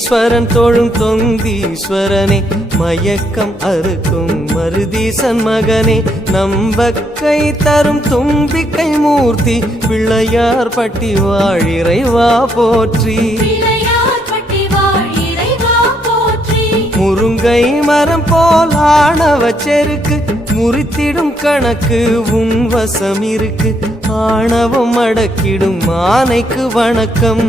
ஈஸ்வரன் தொழும் தொந்தீஸ்வரனே, மயக்கம் அறுக்கும் மருதீசன் மகனே, நம்பக்கை தரும் தும்பிக்கை மூர்த்தி, பிள்ளையார் பட்டி வாழிறைவா போற்றி. முருங்கை மரம் போல் ஆணவ செருக்கு, முறித்திடும் கணக்கு உன் வசம் இருக்கு, ஆணவம் அடக்கிடும் ஆனைக்கு வணக்கம்.